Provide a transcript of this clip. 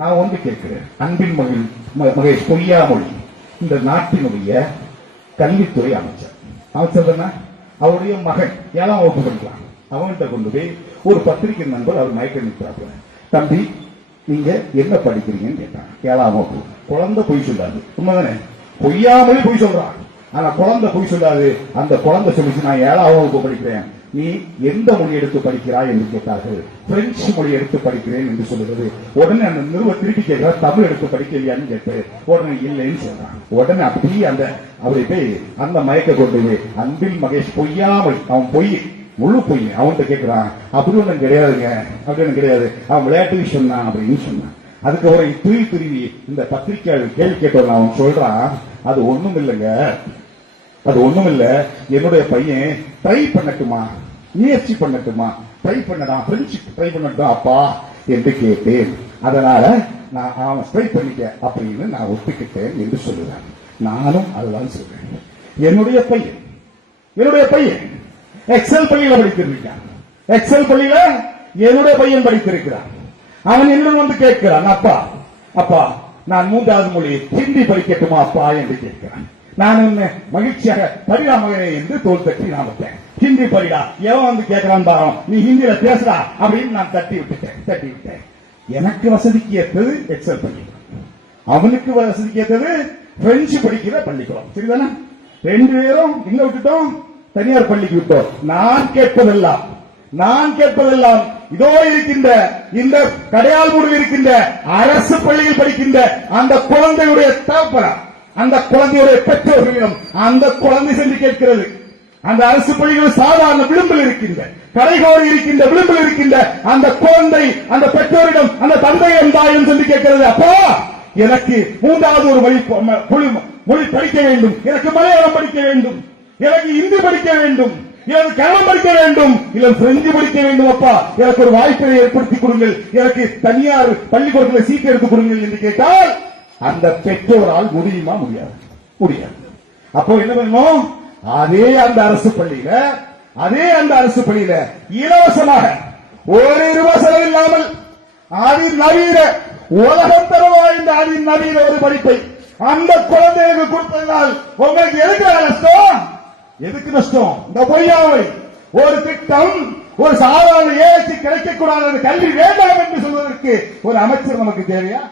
நான் ஒன்று கேட்கிறேன். அன்பின் மகேஷ் பொய்யாமொழி இந்த நாட்டினுடைய கல்வித்துறை அமைச்சர் அவருடைய மகன் 7ஆம் வகுப்பு படிக்கலாம். அவன்கிட்ட கொண்டு போய் ஒரு பத்திரிகை நண்பர் அவர் மயக்க நிற்கிறாங்க. தம்பி நீங்க என்ன படிக்கிறீங்கன்னு கேட்டாங்க. 7ஆம் வகுப்பு. குழந்தை பொய் சொல்லாது. உண்மைதானே? பொய்யாமொழி பொய் சொல்றான். ஆனா குழந்தை பொய் சொல்லாது. அந்த குழந்தை சொல்லிச்சு நான் 7ஆம் வகுப்பு படிக்கிறேன். நீ எந்த மொழி எடுத்து படிக்கிறாய் என்று கேட்டார்கள். பிரெஞ்சு மொழி எடுத்து படிக்கிறேன் என்று சொல்லுகிறது. உடனே அந்த நிறுவனம் திருப்பி கேட்கிறார், தமிழ் எடுத்து படிக்கலையான்னு கேட்டு உடனே இல்லைன்னு சொல்றான். உடனே அப்படியே அவரை போய் அந்த மயக்க கொண்டு அன்பில் மகேஷ் பொய்யாமல் அவன் பொய் முழு பொய் அவன்கிட்ட கேட்கிறான். அப்படி ஒன்றும் கிடையாதுங்க, அப்படி ஒன்றும் கிடையாது, அவன் விளையாட்டு சொன்னான் அப்படின்னு சொன்னான். அதுக்கு அவரை துருவி இந்த பத்திரிகை கேள்வி கேட்டவன் அவன் சொல்றான், அது ஒண்ணும் இல்லைங்க, அது ஒண்ணும் இல்ல, என்னுடைய பையன் ட்ரை பண்ணட்டுமா, முயற்சி பண்ணட்டுமா, ட்ரை பண்ணலாம், பிரெஞ்சு ட்ரை பண்ணட்டும் அப்பா என்று கேட்டேன். அதனால நான் அவன் ட்ரை பண்ணிக்க அப்படின்னு நான் ஒத்துக்கிட்டேன் என்று சொல்லுவேன். நானும் அதுதான் சொல்றேன். என்னுடைய பையன் எக்ஸல் பள்ளியில படித்திருக்கான். எக்ஸல் பள்ளியில என்னுடைய பையன் படித்திருக்கிறான். அவன் என்னிடம் வந்து கேட்கிறான், அப்பா நான் 3வது மொழி ஹிந்தி படிக்கட்டுமா அப்பா என்று கேட்கிறான். நான் என்ன மகிழ்ச்சியாக படிடா மகனே என்று தோல் தட்டி நான் விட்டேன். ஹிந்தி படிடா, எவன் வந்து கேட்கிறான் பாரு, நீ ஹிந்தியில பேசுறா அப்படின்னு நான் தட்டி விட்டேன். எனக்கு வசதிக்கு ஏற்றது எக்ஸல் பள்ளி, அவனுக்கு வசதிக்கு ஏற்றது பிரெஞ்சு படிக்கிற பள்ளிக்கூடம். சரிதானே? 2 பேரும் எங்க விட்டுட்டோம்? தனியார் பள்ளிக்கு விட்டோம். நான் கேட்பதெல்லாம் இதோ இருக்கின்ற இந்த கடையாளூரில் இருக்கின்ற அரசு பள்ளியில் படிக்கின்ற அந்த குழந்தையுடைய தகப்பனா, அந்த குழந்தையுடைய பெற்றோர்களிடம் அந்த குழந்தை சென்று கேட்கிறது. அந்த அரசு பள்ளிகள் சாதாரண விளிம்பில் இருக்கின்ற கடைகோடி இருக்கின்ற விளிம்பில் இருக்கின்ற அந்த குழந்தை அந்த பெற்றோரிடம் அந்த தந்தையின் தாயும் சென்று கேட்கிறது, அப்பா எனக்கு 3வது ஒரு மொழி படிக்க வேண்டும், எனக்கு மலையாளம் படிக்க வேண்டும், எனக்கு இந்தி படிக்க வேண்டும், எனக்கு கன்னடம் படிக்க வேண்டும், இல்ல பிரெஞ்சு படிக்க வேண்டும், அப்பா எனக்கு ஒரு வாய்ப்பை ஏற்படுத்தி கொடுங்கள், எனக்கு தனியார் பள்ளிக்கூடத்தில் சீட்டு எடுத்துக் கொடுங்கள் என்று கேட்டால் அந்த பெற்றோரால் முடியுமா? முடியாது. அப்போ என்ன பண்ணணும்? அதே அந்த அரசு பள்ளியில இலவசமாக ₹1 செலவில்லாமல் அதிநவீன உலகத்தரம் வாய்ந்த அதிநவீன ஒரு படிப்பை அந்த குழந்தைகளுக்கு கொடுப்பதால் உங்களுக்கு எதுக்கு நஷ்டம்? இந்த பொய்யாவை ஒரு திட்டம் ஒரு சாதாரண ஏழைக்கு கிடைக்கக்கூடாத கல்வி வேண்டாம் என்று சொல்வதற்கு ஒரு அமைச்சர் நமக்கு தேவையா?